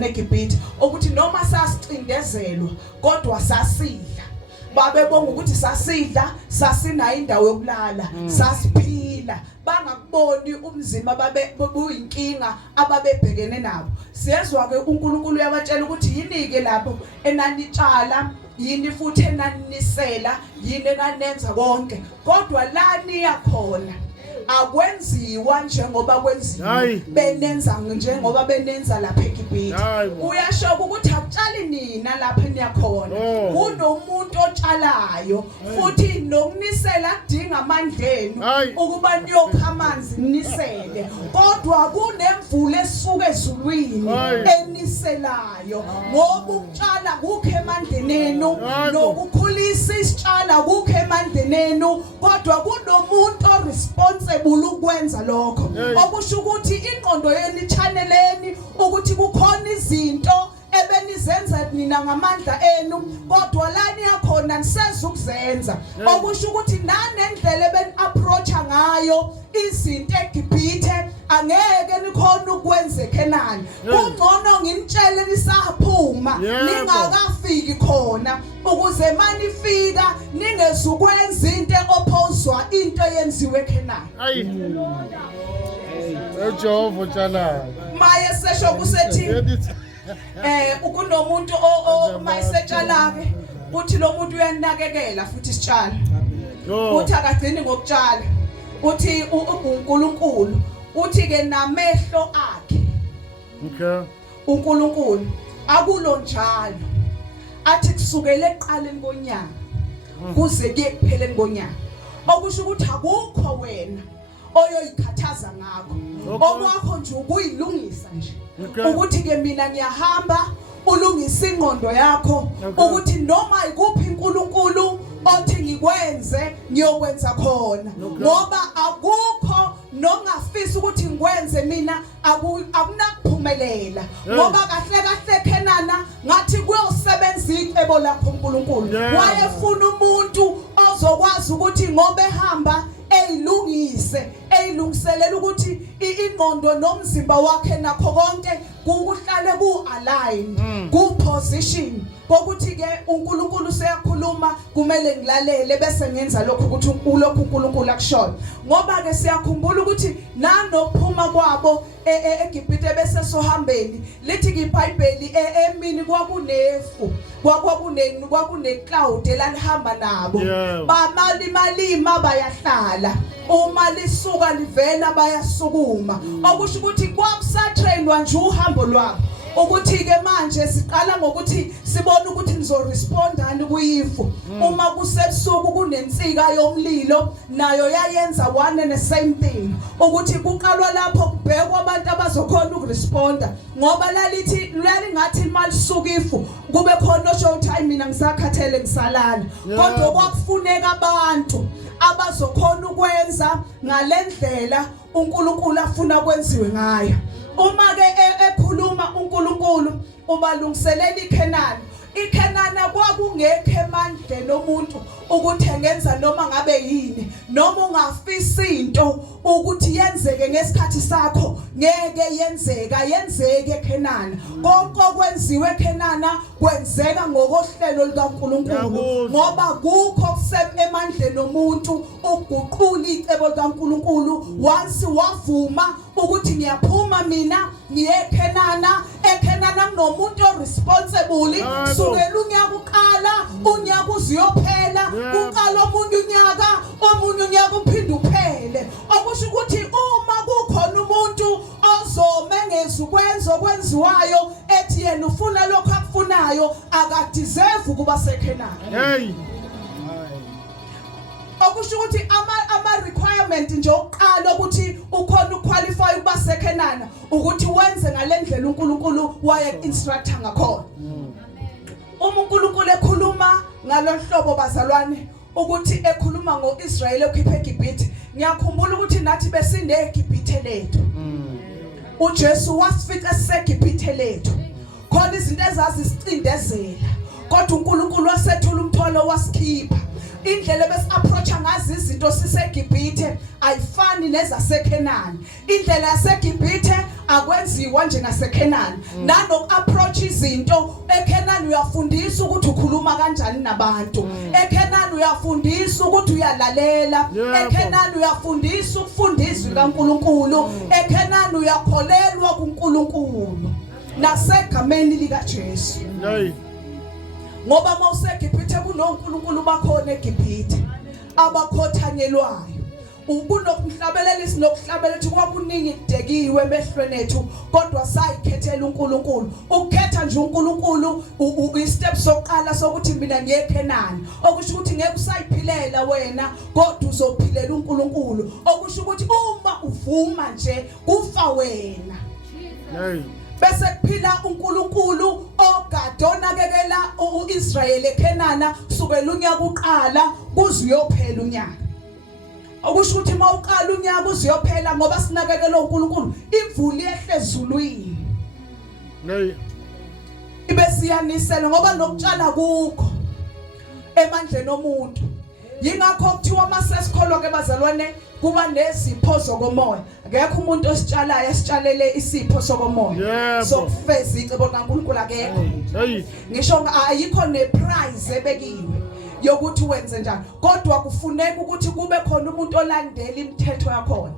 neGibhithe ukuthi noma sasicindezelwa kodwa sasidla babebonga ukuthi sasidla sasinayo indawo yokulala sasiphila bangakuboni umzimba babuyinkinga ababebhekene nabo siyezwa ke uNkulunkulu uyabatshela ukuthi yini ke lapho enanitshala yini futhi enaninisela yini enanenza konke kodwa la niyakhona akwenziwa njengoba kwenziwa benenza njengoba benenza lapha eGibhithe uyasho ukuthi akutshali nina lapha niyakhona kunomuntu otshalayo futhi nokunisela kudinga amandleni ukuba niyokha amanzi nisele kodwa kunemvula esuka ezulwini eniselayo ngoba ukutshala kukho emandlenenu nokukhulisa isitshala kukho emandlenenu kodwa kunomuntu responsible ukwenza lokho okusho ukuthi ingqondo yeni channeleni ukuthi kukhona izinto ebenizenza nina ngamandla enu kodwa lani yakhona niseza ukuzenza okusho ukuthi nanendlela ebeni approacha ngayo izinto eGibhithe angeke nikhona ukwenza eKhenani kungcono nginitshele nisaphuma ningakafiki khona ukuze manifika ningezukwenza into opposwa into yenziwe eKhenani Jehova utshala maye sesho kusethi ukunomuntu mayisetshala ke uthi lo muntu uyanakekela futhi isitshalo uthi akagcini ngokutshala uthi uNkulunkulu uthi ke namehlo akhe uNkulunkulu akulo njalo athi kusukela eqaleni konyaka kuze kuyekupheleni konyaka okusho ukuthi akukho wena oyoyikhathaza ngakho okwakho nje ukuyilungisa nje ukuthi ke mina ngiyahamba ulungisa ingqondo yakho ukuthi noma ikuphi uNkulunkulu othi ngikwenze ngiyokwenza khona ngoba akukho nongafisa ukuthi ngikwenze mina akunakuphumelela ngoba kahle kahle eKhenana ngathi kuyosebenza icebo lakho uNkulunkulu wayefuna umuntu ozokwazi ukuthi ngoba ehamba eyilungiselela ukuthi ingqondo nomzimba wakhe nakho konke kuhlale ku-align ku-position kokuthi ke uNkulunkulu seyakhuluma kumele ngilalele bese ngenza lokho ukuthi ulokhu uNkulunkulu akushoyo ngoba ke siyakhumbula ukuthi nanokuphuma kwabo eGibhithe bese sohambeni lithi iBhayibheli emini kwakunefu kwakune-cloud elalihamba nabo bamalima bayahlala uma lisuka livela bayasukuma okusho ukuthi kwakusatrainwa nje uhambo lwabo ukuthi ke manje siqala ngokuthi sibone ukuthi nizorespondani kuyifu uma kusebusuku kunensika yomlilo nayo yayenza one and the same thing ukuthi kuqalwa lapho kubhekwa abantu abazokhona ukuresponda ngoba lalingathi malisuka ifu kube khona osho ukuthi hayi mina ngisakhathele ngisalala kodwa kwakufuneka abantu abazokhona ukwenza ngalendlela uNkulunkulu afuna kwenziwe ngayo uma ke ekhuluma uNkulunkulu ubalungiselela iKhenani kwakungekho emandleni omuntu ukuthi engenza noma ngabe yini noma ungafisa into ukuthi yenzeke ngesikhathi sakho ngeke yenzeke eKhenani konke okwenziwe eKhenani kwenzeka ngokohlelo likaNkulunkulu ngoba kukho emandleni omuntu uguqula icebo likaNkulunkulu once wavuma ukuthi ngiyaphuma mina ngiye eKhenani kunomuntu responsible sukela unyaka uqala unyaka uziyophela uqala omunye unyaka uphinde uphele okusho ukuthi uma kukhona umuntu ozomengeza ukwenza okwenziwayo ethi yena ufuna lokho akufunayo akadeserve ukuba seKhenani okusho ukuthi ama requirement nje oqala ukuthi ukhona uqualify ukuba seKhenani ukuthi wenze ngalendlela uNkulunkulu waye instructor ngakhona uNkulunkulu ekhuluma ngalohlobo bazalwane ukuthi ekhuluma ngoIsrael okhiphe eGibhithe ngiyakhumbula ukuthi nathi besinde eGibhithe lethu uJesu wasifica seGibhithe lethu khona izinto ezazisicindezela kodwa uNkulunkulu wasethula umthwalo wasikhipha indlela besi-approacha ngazo izinto siseGibhithe ayifani nezaseKhenani. Indlela yaseGibhithe akwenziwa njengaseKhenani. Nanoku-approach izinto eKhenani uyafundisa ukuthi ukhuluma kanjani nabantu. eKhenani uyafundisa ukuthi uyalalela. eKhenani uyafundisa ukufundisa kaNkulunkulu. eKhenani uyakholelwa kuNkulunkulu nasegameni likaJesu. Ngoba mawuseGibhithe kunoNkulunkulu bakhona eGibhithe abakhothanyelwayo. Ukunokuhlabelelisa nokuhlabelela ukuthi kwakuningi kudekiwe emehlweni ethu kodwa sayikhethela uNkulunkulu. Ukukhetha nje uNkulunkulu istep sokuqala sokuthi mina ngiyeKhenani. Okusho ukuthi ngeke usayiphilela wena kodwa uzophilela uNkulunkulu. Okusho ukuthi uma uvuma nje kufa wena. Bese kuphila uNkulunkulu ogadona kekela uIsrayeli eKhenana kusukela unyaka uqala kuze uyophela unyaka. Okusho ukuthi mawuqala unyaka uze uyophela ngoba sinakekela uNkulunkulu imvula yehle ezulwini. Ibe siyanisela ngoba nokutshala kukho emandleni omuntu. Yingakho kuthiwa masesikholwa ke bazalwane kuba nezipho zokomoya. Akekho umuntu ositshalayo esitshalele isipho sokomoya. Sokufeza icebo kaNkulunkulu akekho. Ngisho ayikho neprize ebekiwe yokuthi wenze njani. Kodwa kufuneka ukuthi kube khona umuntu olandela imithetho yakhona.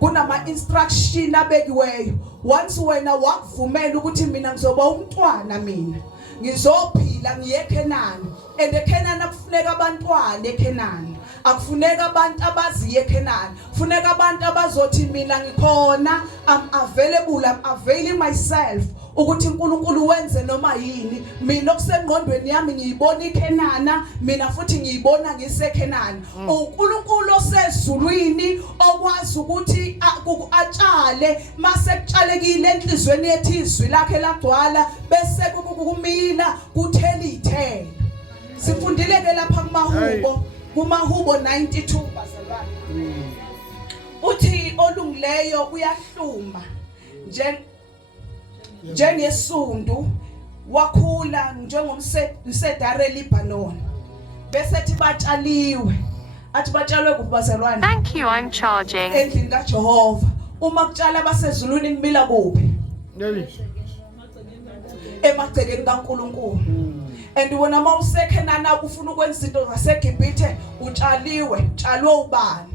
Kunama instruction abekiweyo. Once wena wakuvumela ukuthi mina ngizoba umntwana mina ngizophila ngiyeKhenani. And eKhenani akufuneka abantwana eKhenani. Akufuneka abantu abaziye eKhenani. Kufuneka abantu abazothi mina ngikhona, I'm available, I'm availing myself ukuthi uNkulunkulu wenze noma yini. Mina okusengqondweni yami ngiyibona iKhenana, mina futhi ngiyibona ngiseKhenani. uNkulunkulu osezulwini okwazi ukuthi atshale mase kutshalekile enhlizweni yethu izwi lakhe lagcwala bese kumila kuthela ithelo. Sifundile ke lapha kumahubo 92 bazalwane. Uthi olungileyo uyahluma njengesundu wakhula njengomsedare eLebanon. Bese ethi batshaliwe athi batshalwe kubazalwane. Thank you, I'm charging. Endlini kaJehova. Uma kutshala basezulwini kumila kuphi? Emagcekeni kaNkulunkulu. And wena mawuseKhenana ufuna ukwenza izinto zaseGibhithe utshaliwe, tshalwe ubani?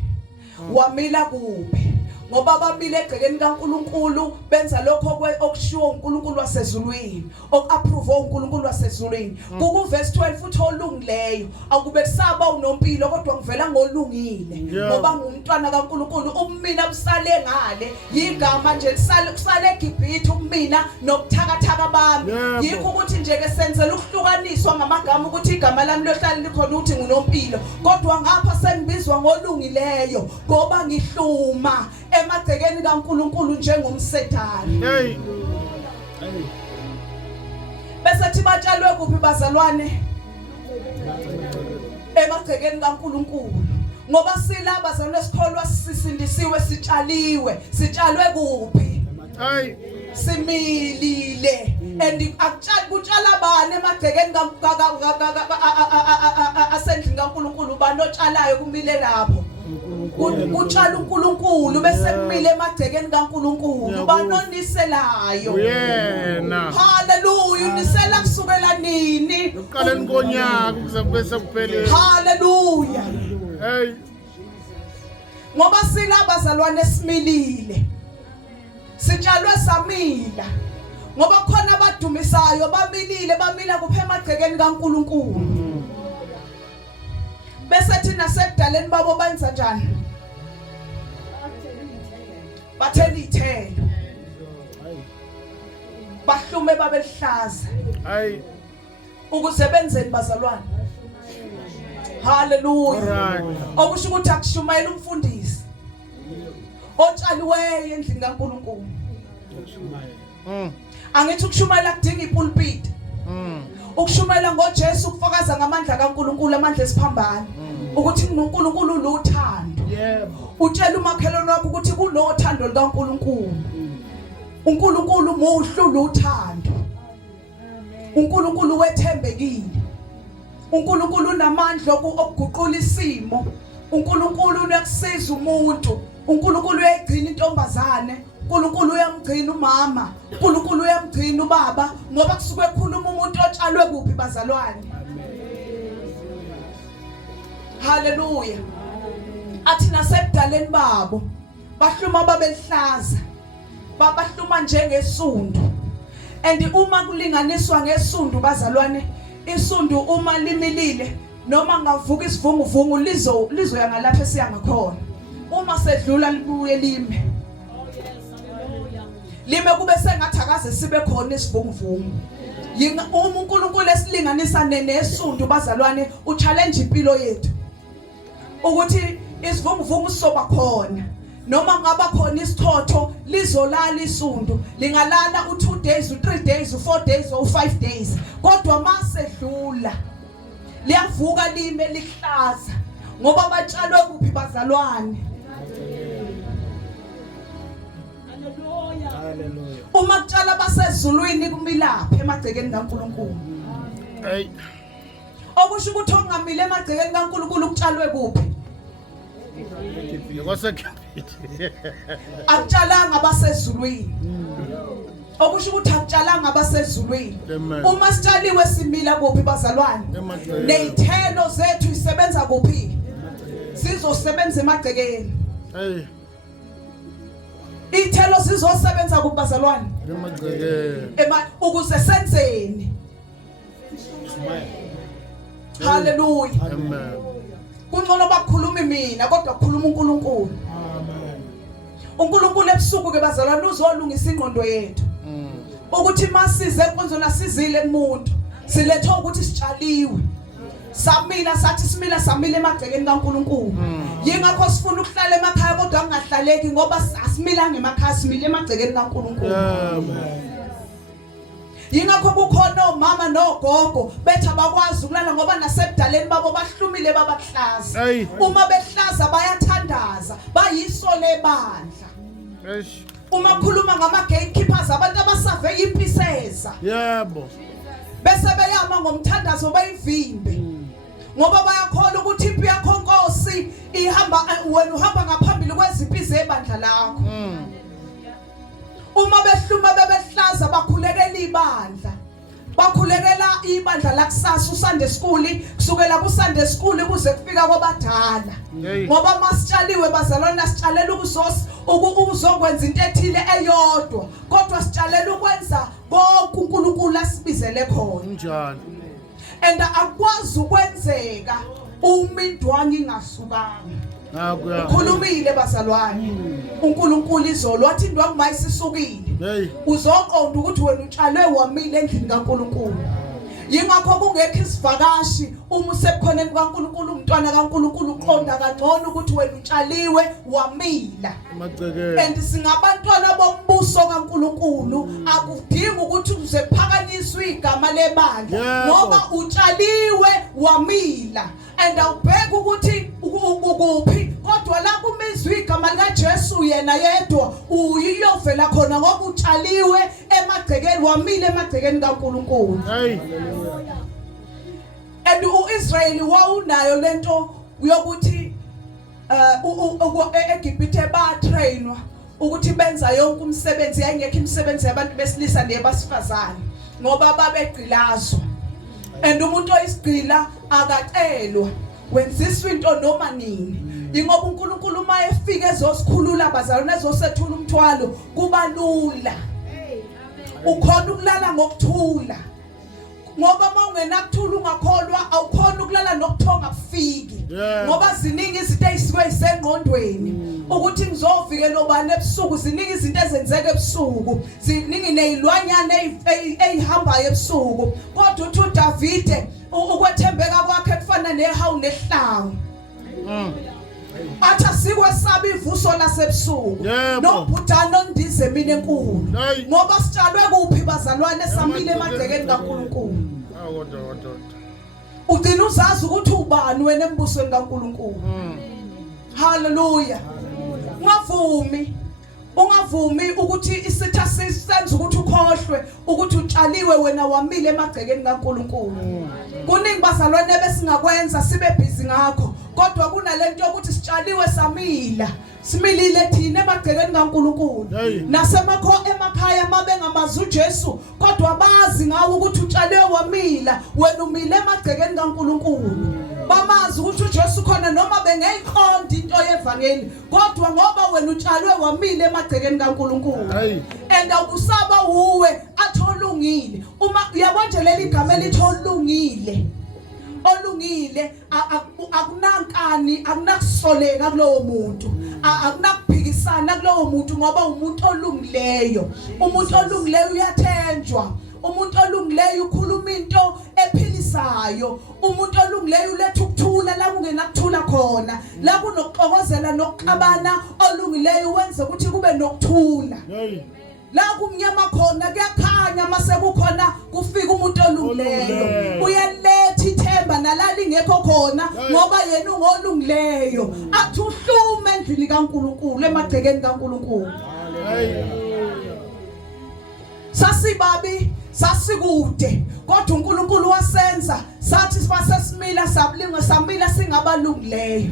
Wamila kuphi? Ngoba bamile egcekeni kaNkulunkulu benza lokho okushiwo uNkulunkulu wasezulwini, okuapprove uNkulunkulu wasezulwini. Kuverse 12 futhi olungileyo akube kusaba unompilo kodwa ngivela ngolungile ngoba ngumntwana kaNkulunkulu. Umina busale ngale yigama nje kusale eGibhithe umina nokuthakathaka bami. Yikho ukuthi nje ke senzela ukuhlukaniswa ngamagama ukuthi igama lami lohlala likhona ukuthi ngunompilo kodwa ngapha sengibizwa ngolungileyo ngoba ngihluma emagcekeni kaNkulunkulu njengomsedari. Bese thi batshalwe kuphi bazalwane? Emagcekeni kaNkulunkulu. Ngoba sila bazalwane sikholwa sisindisiwe sitshalwe kuphi? Similile. And kutshala bani emagcekeni asendlini kaNkulunkulu banotshalayo kumile lapho? Kutshala uNkulunkulu bese kumile emagcekeni kaNkulunkulu banoniselayo. Yena. Hallelujah. Unisela kusukela nini? Uqaleni konyaka kuze kube sekupheleni. Hallelujah. Ngoba sila bazalwane similile. Sitshalwe samila. Ngoba khona abadumisayo bamila kuphe emagcekeni kaNkulunkulu. Bese thina sekudaleni babo benza njani? Bathela ithelo. Bahlume babelihlaza. Ukuze benzeni bazalwane? Hallelujah. Okusho ukuthi akushumayela umfundisi. Otshaliweyo endlini kaNkulunkulu. Angithi ukushumayela kudinga ipulpit. Ukushumayela ngoJesu kufakaza ngamandla kaNkulunkulu, amandla esiphambano. Ukuthi uNkulunkulu luthando. Utshela umakhelwane wakho ukuthi kunothando likaNkulunkulu. uNkulunkulu muhle luthando. uNkulunkulu wethembekile. uNkulunkulu unamandla okuguqula isimo, uNkulunkulu uyakusiza umuntu, uNkulunkulu uyayigcina intombazane, uNkulunkulu uyamgcina umama, uNkulunkulu uyamgcina ubaba, ngoba kusuke ekhuluma umuntu otshalwe kuphi bazalwane. Haleluya. Athi nasebudaleni babo bahluma babelihlaza, bahluma njengesundu. And uma kulinganiswa ngesundu bazalwane, isundu uma limilile noma ngavuka isivunguvungu lizoya ngalapha esiya ngakhona. Uma sedlula libuye lime. Lime kube sengathi akaze sibe khona isivunguvungu. Uma uNkulunkulu esilinganisa nesundu bazalwane, uchallenge impilo yethu ukuthi isivunguvungu soba khona, noma ngaba khona isithotho lizolala isundu, lingalala u2 days, u3 days, u4 days, u5 days, kodwa masedlula liyavuka lime lihlaza ngoba batshalwe kuphi bazalwane. Hallelujah. Uma kutshala basezulwini kumilapha emagcekeni kaNkulunkulu. Hey. Okusho ukuthi ongamile emagcekeni kaNkulunkulu kutshalwe kuphi? Akutshalanga abasezulwini. Okusho ukuthi akutshalanga abasezulwini. Uma sitshaliwe simila kuphi bazalwane? Nezithelo zethu isebenza kuphi? Sizosebenza emagcekeni. Hey. Ithelo sizosebenza kuphi bazalwane? Emagcekeni. Ukuze senzeni? Hallelujah. Amen. Kungcono bakhuluma mina kodwa kukhuluma uNkulunkulu. Amen. uNkulunkulu ebusuku ke bazalwane uzolungisa ingqondo yethu. Ukuthi masize enkonzweni asizile kumuntu, silethe ukuthi sitshaliwe. Samila sathi simila samile emagcekeni kaNkulunkulu. Yingakho sifuna ukuhlala emakhaya kodwa angahlaleki ngoba asimilanga emakhaya, simile emagcekeni kaNkulunkulu. Amen. Yingakho kukhona omama nogogo bethi abakwazi ukulala ngoba nasebudaleni babo bahlumile babahlaza. Uma behlaza bayathandaza, bayiso lebandla. Uma khuluma ngama gatekeepers abantu abasave impiseza. Yebo. Bese beyama ngomthandazo bayivimbe. Ngoba bayakholwa ukuthi impi yakho Nkosi ihamba, wena uhamba ngaphambili kwezimpi zebandla lakho. Uma behluma bebehlaza bakhulekela ibandla. Bakhulekela ibandla lakusasa uSunday school, kusukela kuSunday school kuze kufika kwabadala. Ngoba masitshaliwe bazalwana sitshalela ukuzokwenza into ethile eyodwa, kodwa sitshalela ukwenza konke uNkulunkulu asibizele khona. Njalo. And akwazi ukwenzeka uma indwangu ingasukanga. Ukhulumile bazalwane. uNkulunkulu izolo wathi indwangu mayisisukile. Uzoqonda ukuthi wena utshale wamile endlini kaNkulunkulu. Yingakho kungekho isivakashi uma usekhoneni kaNkulunkulu, umntwana kaNkulunkulu uqonda kangcono ukuthi wena utshaliwe wamila. And singabantwana bombuso kaNkulunkulu, akudingi ukuthi uze kuphakanyiswe igama lebandla ngoba utshaliwe wamila. And awubheka ukuthi ukuphi, kodwa la kumizwe igama likaJesu yena yedwa uyiyovela khona ngoba utshaliwe emagcekeni, wamile emagcekeni kaNkulunkulu. And uIsrael wawunayo lento yokuthi eGibhithe batrainwa ukuthi benza yonke umsebenzi, yayingekho imisebenzi yabantu besilisa nebasifazane ngoba babegqilazwa. And umuntu oyisigqila akacelwa wenziswa into noma nini. Ingoba uNkulunkulu uma efika ezosikhulula bazalwane, ezosethula umthwalo kuba lula. Ukhona ukulala ngokuthula. Ngoba mawungena kuthula ungakholwa awukhona ukulala nokuthonga kufiki. Ngoba ziningi izinto ezisuke isengqondweni ukuthi ngizovikela obani ebusuku, ziningi izinto ezenzeka ebusuku, ziningi nezilwanyana ezihambayo ebusuku. Kodwa uthi uDavide ukwethembeka kwakhe kufana nehawu nehlangu. Athi asikwesaba ivuso lasebusuku nobhudana ondize mina enkulu, ngoba sitshalwe kuphi bazalwane, samile emagcekeni kaNkulunkulu. Ugcina uzazi ukuthi ubani wena embusweni kaNkulunkulu. Hallelujah. Ungavumi ungavumi ukuthi isitha sisenze ukuthi ukhohlwe ukuthi utshaliwe wena wamile emagcekeni kaNkulunkulu. Kuningi bazalwane besingakwenza sibe busy ngakho, kodwa kunalento yokuthi sitshaliwe samila. Similile thina emagcekeni kaNkulunkulu. Nasemakho emakhaya mabengamazi uJesu, kodwa bazi ngawo ukuthi utshaliwe wamila, wena umile emagcekeni kaNkulunkulu. Bamazi ukuthi uJesu khona noma bengeyiqonda into yevangeli, kodwa ngoba wena utshaliwe wamile emagcekeni kaNkulunkulu. And awusaba uwe atholungile. Uma uyabona leli igama elithi olungile, olungile akunankani, akunakusoleka kulowo muntu, akunakuphikisana kulowo muntu ngoba umuntu olungileyo. Umuntu olungileyo uyathenjwa. Umuntu olungileyo ukhuluma into ephilisayo. Umuntu olungileyo uletha ukuthula la kungenakuthula khona, la kunokuxokozela nokuxabana. Olungileyo wenze ukuthi kube nokuthula. La kumnyama khona kuyakhanya mase kukhona kufika umuntu olungileyo. Uyaletha ithemba nalali ngekho khona ngoba yena ungolungileyo. Athi uhlume endlini kaNkulunkulu, emagcekeni kaNkulunkulu. Sasibabi, sasikude, kodwa uNkulunkulu wasenza sathi sibasesimila sabulinga samila singabalungileyo.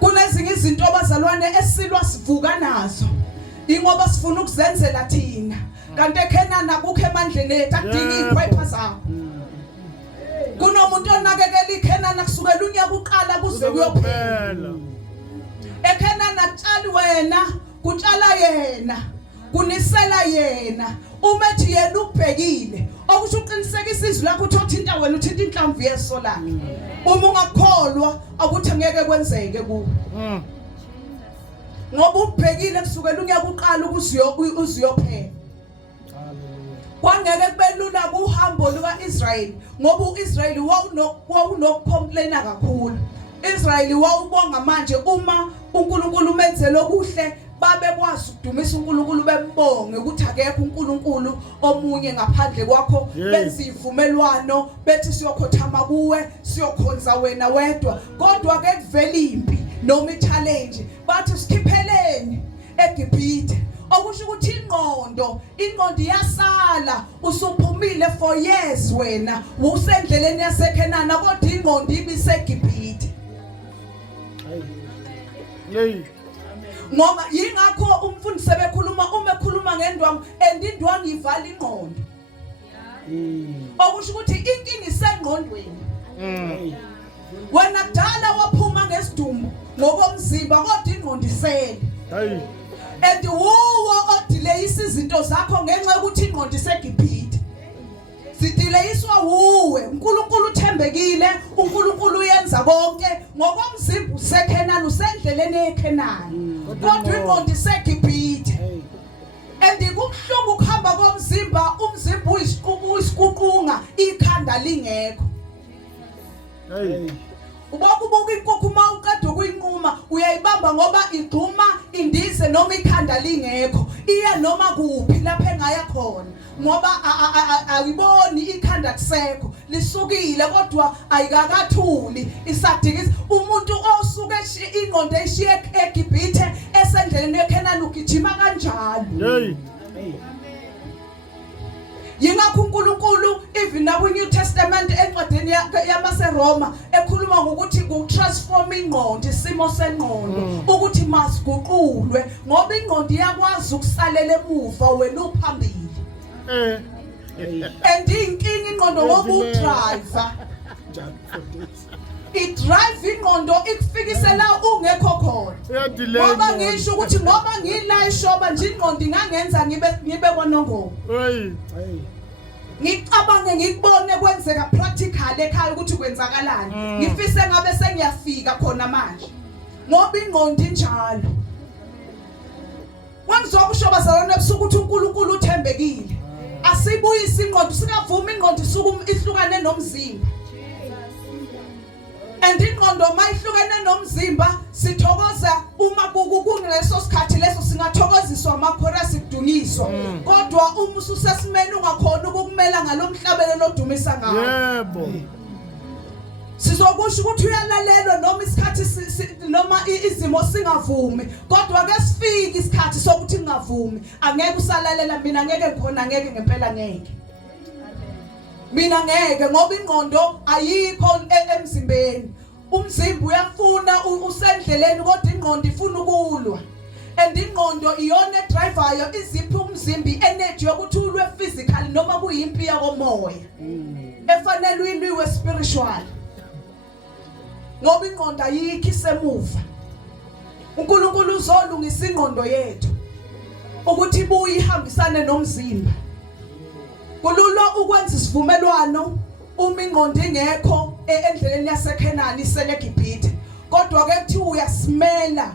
Kunezinye izinto abazalwane esilwa sivuka nazo ingoba sifuna ukuzenzela thina, kanti eKhenani akukho emandleni ethu akudingi iphepha zakho. Kunomuntu onakekela iKhenani kusukela unyaka uqala kuze kuyophela. eKhenani atshali wena, kutshala yena, kunisela yena. Umethi yena ubhekile okusho uqinisekisa izwi lakho uthinta wena, uthinta inhlamvu yeso lakhe. Uma ungakholwa ukuthi ngeke kwenzeke kuwe, ngoba ubhekile kusukela unyaka uqala uziyophela. Kwangeke kube lula kuhambo lukaIsrayeli ngoba uIsrayeli wawunokukhomplayina kakhulu. Israyeli wawubonga manje uma uNkulunkulu menzele okuhle babekwazi ukudumisa uNkulunkulu bembonge ukuthi akekho uNkulunkulu omunye ngaphandle kwakho. Benza ivumelwano bethi siyokhothama kuwe, siyokhonza wena wedwa. Kodwa ke kuvela impi noma ichallenge bathi sikhipheleni eGibhithe, okusho ukuthi ingqondo iyasala. Usuphumile for years wena usendleleni yaseKhenani, kodwa ingqondo ibiseGibhithe. Ngoba yingakho umfundisi bekhuluma uma ekhuluma ngendwangu endindwangu ivala ingqondo. Okusho ukuthi inkinga isengqondweni. Wena kudala waphuma ngesidumbu ngokomzimba kodwa ingqondo isele. And uwo odeleyisa izinto zakho ngenxa yokuthi ingqondo iseGibhithe. Sideleyiswa uwe. uNkulunkulu uthembekile, uNkulunkulu uyenza konke. Ngokomzimba useKhenani, usendleleni eKhenani, kodwa ingqondo iseGibhithe. And kubhlungu ukuhamba komzimba, umzimba uyisiququnga, ikhanda lingekho. Ubokubuka inkukhu uma uqeda ukuyinquma uyayibamba ngoba igxuma indize noma ikhanda lingekho. Iya noma kuphi lapha engaya khona ngoba ayiboni ikhanda kusekho, lisukile kodwa ayikakathuli isadikisa. Umuntu osuke ingqondo eshiye eGibhithe esendleleni eKhenani ugijima kanjalo. Yingakho uNkulunkulu even na kwiNew Testament encwadini yamaseRoma ekhuluma ngokuthi kutransform ingqondo, isimo sengqondo ukuthi masiguqulwe ngoba ingqondo iyakwazi ukusalela emuva wena uphambili. And inkinga ingqondo ngoba udriver idrive ingqondo ikufikisela ungekho khona. Ngoba ngisho ukuthi ngoba ngilayishoba nje ingqondo ingangenza ngibe kwanongoma. Ngicabange ngikubone kwenzeka practical ekhaya ukuthi kwenzakalani. Ngifise ngabe sengiyafika khona manje ngoba ingqondo injalo. Wangizokusho bazalwane ebusuku ukuthi uNkulunkulu uthembekile. Asibuyise ingqondo, singavuma ingqondo ihlukane nomzimba. And ingqondo mayihlukene nomzimba sithokoza uma kukuleso sikhathi leso singathokoziswa amakhorasi kudunyiswa. Kodwa uma ususesimeni ungakhona ukukumela ngalomhlabelo lodumisa ngawo. Yebo. sizokusho ukuthi uyalalelwa noma isikhathi noma izimo singavumi kodwa ke sifike isikhathi sokuthi ngingavumi angeke usalalela mina ngeke ngikhona ngeke ngempela ngeke mina ngeke ngoba ingqondo ayikho emzimbeni umzimba uyafuna usendleleni kodwa ingqondo ifuna ukulwa and ingqondo iyona driver iziphi umzimba energy yokuthi ulwe physical noma kuyimpi yakomoya efanele uyilwe spiritual ngoba ingqondo ayikho isemuva uNkulunkulu uzolungisa ingqondo yethu ukuthi ibuye ihambisane nomzimba kulula ukwenza isivumelwano uma ingqondo ingekho endleleni yaseKhenani isele eGibhithe kodwa ke kuthi uyasimela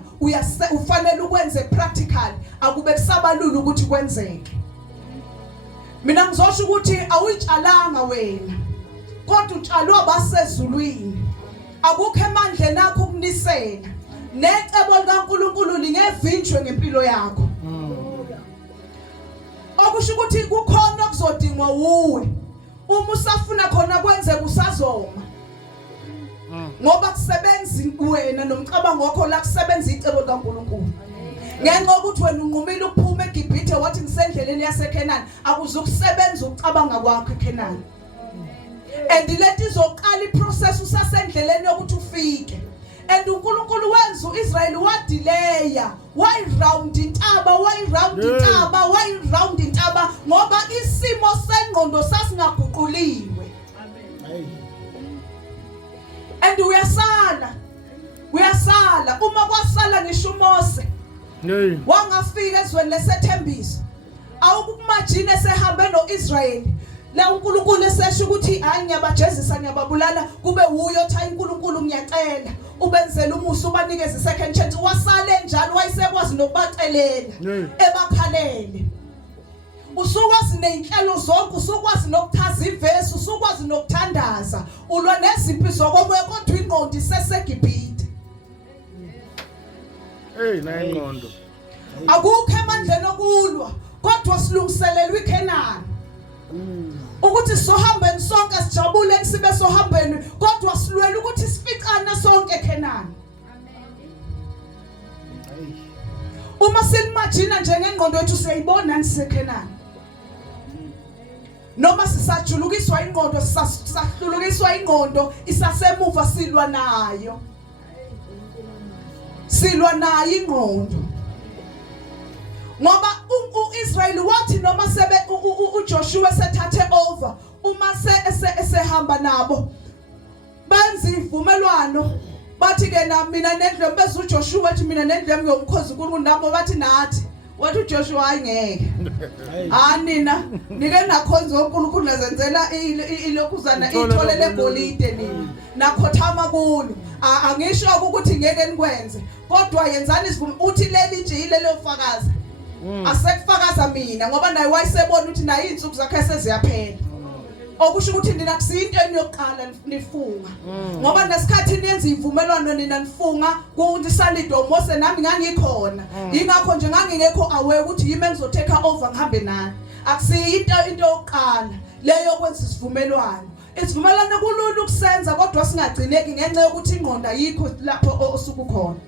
ufanele ukwenze practical akube kusabalula ukuthi kwenzeke mina ngizosho ukuthi awuyitshalanga wena kodwa utshalwa abasezulwini akukho emandleni akho ukunisela necebo likaNkulunkulu lingevinjwe ngempilo yakho okusho ukuthi kukhona okuzodingwa uwe uma usafuna khona kwenzeka usazoma ngoba kusebenza wena nomcabango wakho la kusebenza icebo likaNkulunkulu ngenxa ukuthi wena unqumile ukuphuma eGibhithe wathi ngisendleleni yaseKhenani akuzukusebenza ukucabanga kwakho eKhenani and lethi izoqala iprocess usasendleleni yokuthi ufike and uNkulunkulu wenza uIsrael wadelaya why round intaba ngoba isimo sengqondo sasingaguquliwe and uyasala uma kwasala ngisho uMose wangafika ezweni lesethembiso awukumajine sehambe noIsrael la uNkulunkulu esesho ukuthi hayi ngiyabajezisa ngiyababulala kube uyo tha uNkulunkulu ngiyacela ubenzela umusa ubanikeze second chance wasale njalo wayisekwazi nokubacelela ebakhalele usukwazi nezinhlelo zonke usukwazi nokuthaza ivesi usukwazi nokuthandaza ulwa nezimpi zokomoya kodwa ingqondo iseseGibhithe na ingqondo akukho emandleni okulwa kodwa silungiselelwe iKhenani ukuthi sohambeni sonke sijabule sibe sohambeni kodwa silwela ukuthi sificane sonke eKhenani uma silimajina njengengqondo yethu siyayibona niseKhenani noma sisajulukiswa ingqondo sisahlulukiswa ingqondo isasemuva silwa nayo ingqondo ngoba uIsrael wathi noma sebe uJoshua sethathe over uma esehamba nabo benza ivumelwano bathi ke na mina nendlebe bese uJoshua wathi mina nendlebe ngiyomkhozi uNkulunkulu nabo bathi nathi wathi uJoshua ayingeke nina nike nakhonza uNkulunkulu nazenzela ilokuzana ithole legolide nini nakhothama kulo angisho ukuthi ngeke nikwenze kodwa yenzani isivumo uthi leli nje ilelo fakaza asekufakaza mina ngoba naye wayesebona ukuthi naye insuku zakhe seziyaphela okusho ukuthi nina kusinto eniyoqala nifunga ngoba nesikhathi niyenza ivumelwano nina nifunga ukuthi salido Mose nami ngangikhona ingakho nje ngangingekho aware ukuthi yimi engizoteka over ngihambe nani akusiyinto into yokuqala leyo kwenza isivumelwano isivumelwano kulula ukusenza kodwa singagcineki ngenxa yokuthi ingqondo ayikho lapho osukukhona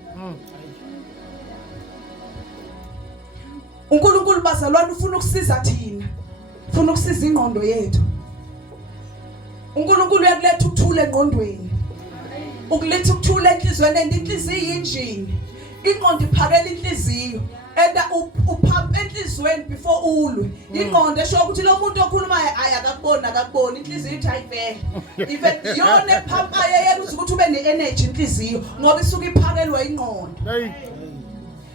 uNkulunkulu bazalwane ufuna ukusiza thina ufuna ukusiza ingqondo yethu uNkulunkulu uyakuletha ukuthula engqondweni ukuletha ukuthula enhlizweni inhliziyo injini ingqondo iphakela inhliziyo enda uphampa enhlizweni before ulwe ingqondo esho ukuthi lo muntu okhulumayo akakuboni inhliziyo ithi ayivele even yona ephampa yeyenza ukuthi ube neenergy inhliziyo ngoba isuka iphakelwa ingqondo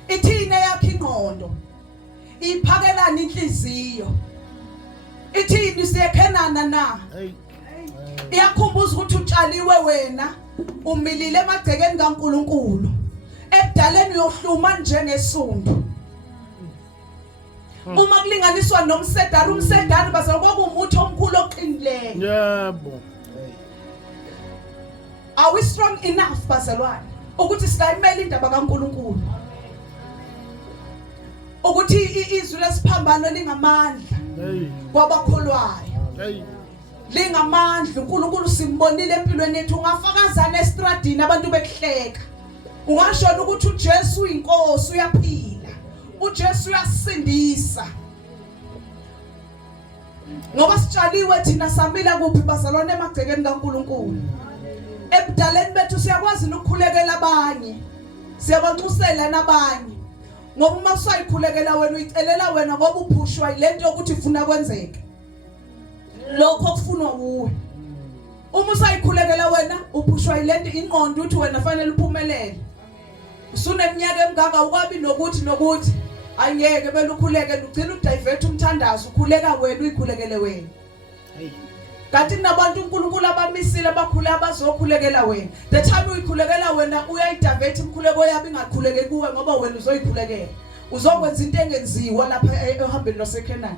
ithina yakhe ingqondo iphakelana inhliziyo ithini siyeKhenana na iyakhumbuza ukuthi utshaliwe wena umilile emagcekeni kaNkulunkulu ebudaleni uyohluma njengesundu uma kulinganiswa umsedari bazalwa kwakumuthi omkhulu oqinileyo yebo are we strong enough bazalwane ukuthi sikayimela indaba kaNkulunkulu ukuthi izwi lesiphambano lingamandla kwabakholwayo lingamandla uNkulunkulu simbonile empilweni yethu ungafakazana estradini abantu bekuhleka ungashona ukuthi uJesu uyinkosi uyaphila uJesu uyasindisa ngoba sitshaliwe thina samila kuphi bazalwane emagcekeni kaNkulunkulu ebudaleni bethu siyakwazi ukukhulekela abanye siyabanxusela nabanye ngoba uma usayikhulekela wena uyicelela wena ngoba uphushwa ilento yokuthi ufuna kwenzeke lokho okufunwa kuwe uma usayikhulekela wena uphushwa ilento ingqondo uthi wena fanele uphumelele usuneminyaka emgaka ukwabi nokuthi angeke belukhuleke ugcina udivert umthandazo ukhuleka wena uyikhulekele wena kanti kunabantu uNkulunkulu abamisile abakhula abazokhulekela wena the time uyikhulekela wena uyayidivert umkhuleko yabo ingakhuleke kuwe ngoba wena uzoyikhulekela uzokwenza into engenziwa lapha ehambeni loseKenani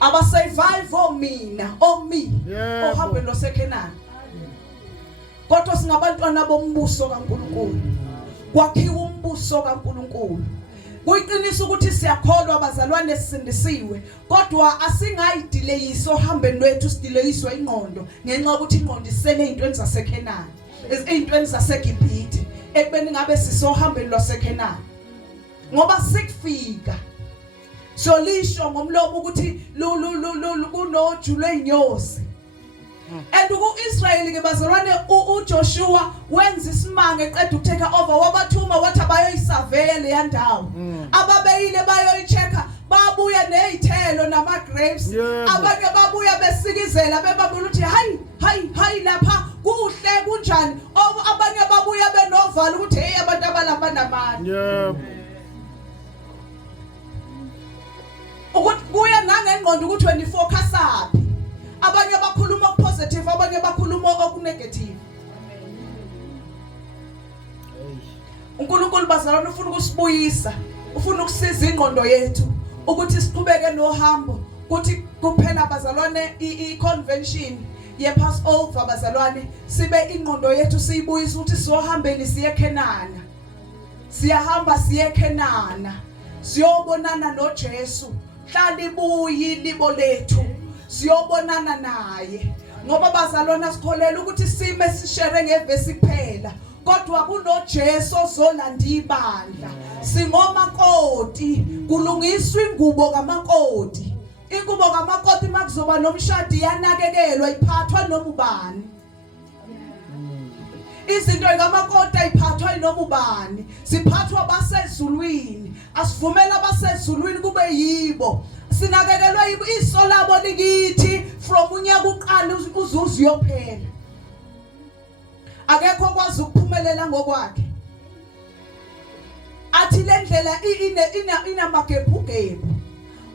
aba survive me ohambeni loseKenani kodwa singabantwana bombuso kaNkulunkulu kwakhiwa umbuso kaNkulunkulu kuyiqinisa ukuthi siyakholwa abazalwane sisindisiwe kodwa asingayideleyisa ohambeni lwethu sideleyiswa ingqondo ngenxa ukuthi ingqondo isele ezintweni zaseKenani ezintweni zaseGibhithe ekubeni ngabe sisohambeni lwaseKenani ngoba sikufika solisho ngomlomo ukuthi kunoju lweinyosi and uIsrael ke bazalwane uJoshua wenza isimanga eqeda ukuteka over wabathuma wathi abayoyisurveya le yandawo ababeyile bayoyichecka babuya nezithelo nama grapes abanye babuya besikizela bebabula ukuthi hayi lapha kuhle kunjani abanye babuya benovalo ukuthi hey abantu abalapha namani ukuthi kuya nangengqondo ukuthi 24 kasapi abanye bakhuluma okupositive abanye bakhuluma okunegative uNkulunkulu bazalwane ufuna ukusibuyisa ufuna ukusiza ingqondo yethu ukuthi siqhubeke nohambo ukuthi kuphela bazalwane iconvention yePassover bazalwane sibe ingqondo yethu siyibuyisa ukuthi siyohambeni siye eKenana siyahamba siye eKenana siyobonana noJesu hlala ibuyi libo lethu siyobonana naye ngoba bazalwana sikholela ukuthi sime sishere ngevesi kuphela kodwa kunoJesu ozolanda ibandla singomakoti kulungiswa ingubo kamakoti ingubo kamakoti makuzoba nomshadi yanakekelwa iphathwa noma ubani izinto zikamakoti ayiphathwa noma ubani siphathwa basezulwini asivumela abasezulwini kube yibo sinakekelwa iso labo likithi from unyaka uqala uzuzu yophela akekho kwazi ukuphumelela ngokwakhe athi lendlela inamagebhugebhu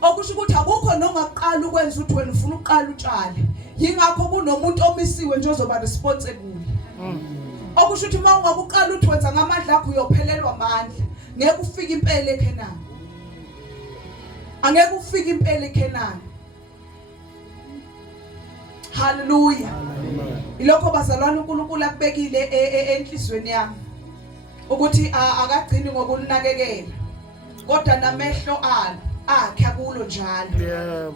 okusho ukuthi akukho nongaqala ukwenza ukuthi wena ufuna uqala utshale yingakho kunomuntu omisiwe nje ozoba responsible okusho ukuthi uma ungakuqala uthi wenza ngamandla akho uyophelelwa amandla ngeke ufike impela eKenani angeke ufike impela eKenani haleluya ilokho bazalwane uNkulunkulu akubekile enhlizweni yami ukuthi akagcini ngokunakekela kodwa namehlo akhe akulo njalo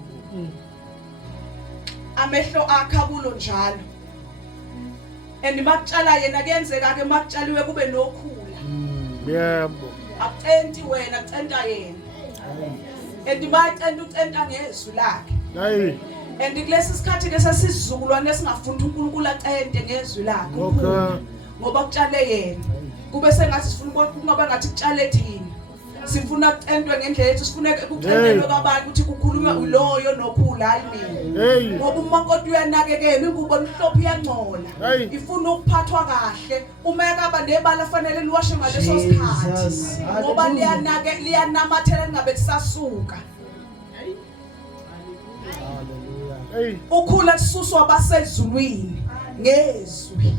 amehlo akhe akulo njalo and makutshala yena kuyenzeka ke makutshaliwe kube nokhula yebo acenti wena acenta yena and macenta ucenta ngezwi lakhe hayi and kulesi sikhathi ke sesizukulwane esingafunda uNkulunkulu acente ngezwi lakhe ngoba kutshale yena kube sengathi sifuna kungaba ngathi kutshale thina sifuna kucentwe ngendlela yethu sifuna kucentelwe kwabantu ukuthi kukhulunywa uloyo nokhula hayi mina ngoba umakoti uyanakekela ingubo emhlophe iyangcola ifuna ukuphathwa kahle uma ekaba nebala fanele liwashe ngaleso sikhathi ngoba liyanamathela ngabe kusasuka ukhula lisuswa abasezulwini ngezwi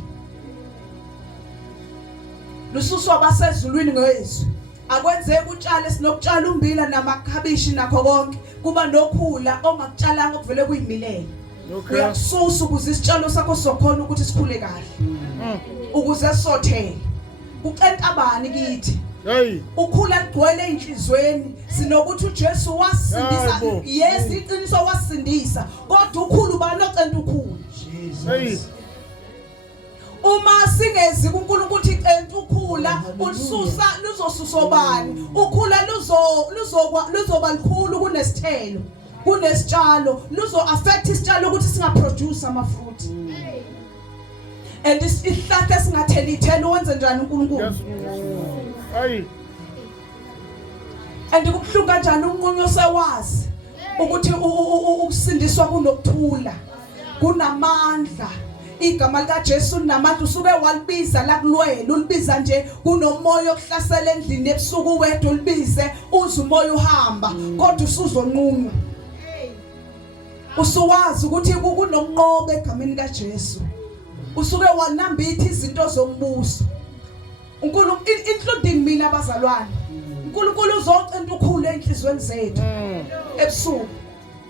lususwa abasezulwini ngezwi akwenzeki utshale sinokutshala umbila namakhabishi nakho konke kuba nokhula ongakutshalanga kuvele kuyimilela uyakususa ukuze isitshalo sakho sokhona ukuthi sikhule kahle ukuze sothele ucenta abani kithi Hey. Ukhula ligcwele inhlizweni sinokuthi uJesu wasindisa. Yes, iqiniso wasindisa. Kodwa ukhulu banocenta ukhulu. Hey. Uma singezi kuNkulunkulu ukuthi icenta ukhula ulisusa luzosusa obani. Ukhula luzoba likhulu kunesithelo. Kunesitshalo luzo affect isitshalo ukuthi singaproduce ama fruit. And isihlahla singatheli ithelo wenze njani uNkulunkulu? Hey. And ukuhluka kanjani unqunyo sewazi ukuthi ukusindiswa kunokuthula kunamandla. Igama lika Jesu linamandla usuke walibiza la kulwela ulibiza nje kunomoya okuhlasela endlini ebusuku wedwa ulibize uze umoya uhamba kodwa usuzonqunwa. Usuwazi ukuthi kunokunqoba egameni kaJesu. Usuke wanambitha izinto zombuso. uNkulunkulu including mina abazalwane. uNkulunkulu uzocenta ukhulu enhlizweni zethu ebusuku.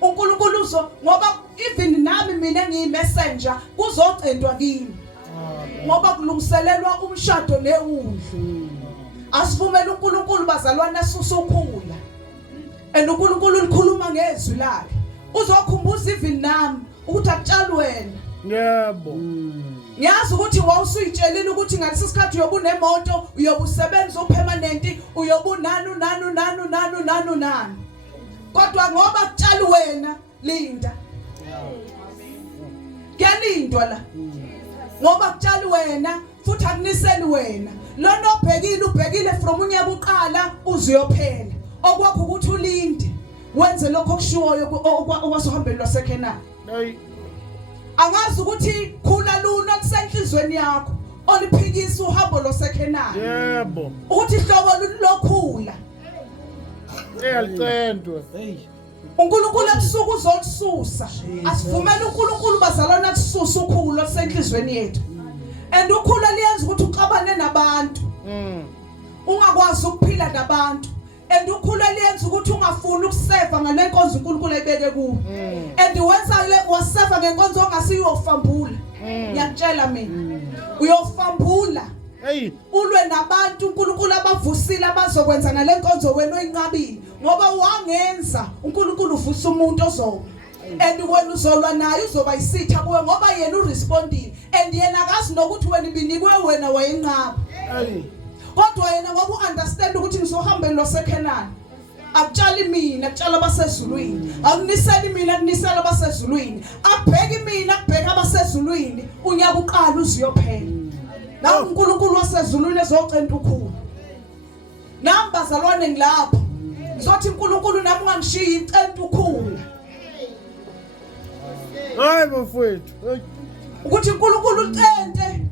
uNkulunkulu ngoba even nami mina engiyimessenger kuzocentwa kimi. Ngoba kulungiselelwa umshado newundlu. Asivumele uNkulunkulu bazalwane asusa ukhula. And uNkulunkulu likhuluma ngezwi lakhe. Uzokhumbuza even nami ukuthi akutshala wena. Yebo. Ngiyazi ukuthi wawusuyitshelile ukuthi ngalesi sikhathi uyoba unemoto, uyoba usebenza upermanent, uyoba unanu. Kodwa ngoba kutshala wena, linda. Kuyalindwa la. Ngoba kutshala wena, futhi akuniseni wena. Lona ubhekile from unyaka uqala uziyophela. Okwakho ukuthi ulinde. Wenze lokho okushiwoyo okwasohambeni lwaseKhenani. Hey. Angazi ukuthi khula luna kusenhlizweni yakho oliphikisa uhambo lwaseKhenani. Yebo. Ukuthi hlobo lokhula. Eyalicentwe. Hey. uNkulunkulu ebusuku uzolisusa. Asivumele uNkulunkulu bazalwana kususa ukhula osenhlizweni yethu. And ukhula liyenza ukuthi uxabane nabantu. Ungakwazi ukuphila nabantu. And ukhula liyenza ukuthi ungafuni ukuseva ngale nkonzo uNkulunkulu ayibeke kuwe. And wenza le waseva ngenkonzo ongasiyofambula. Ngiyakutshela mina. Uyofambula. Hey. Ulwe nabantu uNkulunkulu abavusile abazokwenza ngale nkonzo wena oyinqabile. Ngoba wangenza uNkulunkulu uvusa umuntu ozoba. And wena uzolwa naye uzoba isitha kuwe ngoba yena urespondile. And yena akazi nokuthi wena ibinikwe wena wayinqaba. Hey. Kodwa yena ngoba uunderstand ukuthi ngizohambeni lwaseKhenani. Akutshali mina, kutshala abasezulwini. Akuniseli mina, akunisela abasezulwini. Abheki mina, kubheka abasezulwini. Unyaka uqala uziyophela. La uNkulunkulu wasezulwini ezocenta ukhulu. Nami bazalwane ngilapha. Ngizothi uNkulunkulu nami ungangishiyi icenta ukhulu. Hayi bafowethu. Ukuthi uNkulunkulu ucente.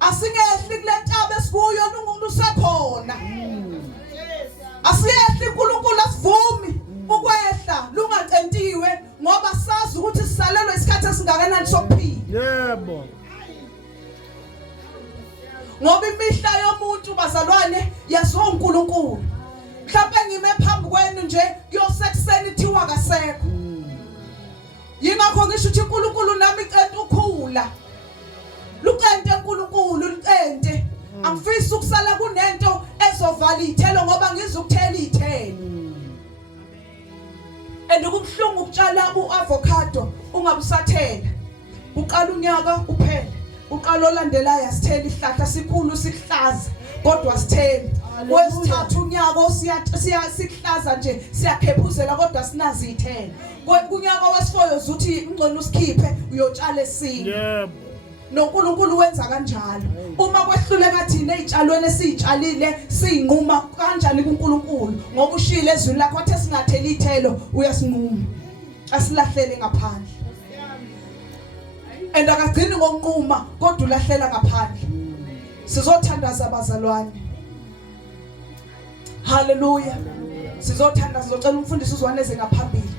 Asingehli kule ntaba esikuyo uNkulunkulu usekhona. Asiyehli uNkulunkulu asivumi ukwehla lungacentiwe ngoba sazi ukuthi sisalelwe isikhathi esingakanani sokuphila. Yebo. Ngoba imihla yomuntu bazalwane yaziwa uNkulunkulu. Mhlawumbe ngime phambi kwenu nje kuyosekuseni thiwa akasekho. Yingakho ngisho ukuthi uNkulunkulu nami icenta ukhula. Lucente uNkulunkulu lucente. Angifisi ukusala kunento ezovala ithelo ngoba ngizukuthela ithelo. And ukubhlungu ukutshala uavocado ungabusathela. Uqala unyaka uphele. Uqala olandelayo asithela ihlahla sikhulu sihlaza kodwa sitheli. Wesithathu unyaka siyahlaza nje siyakhephuzela kodwa sinazi ithelo. Kunyaka wesifoyo uzuthi ingcono usikhiphe uyotshala esinye. Yebo. noNkulunkulu wenza kanjalo. Uma kwehluleka thina ezitshalweni esitshalile siyinquma kanjani kuNkulunkulu ngoba ushile ezwini lakho wathi singatheli ithelo uyasinquma. Asilahlele ngaphandle. And akagcini ngokunquma kodwa ulahlela ngaphandle. Sizothandaza abazalwane. Hallelujah. Sizothandaza sizocela umfundisi uzwaneze ngaphambili.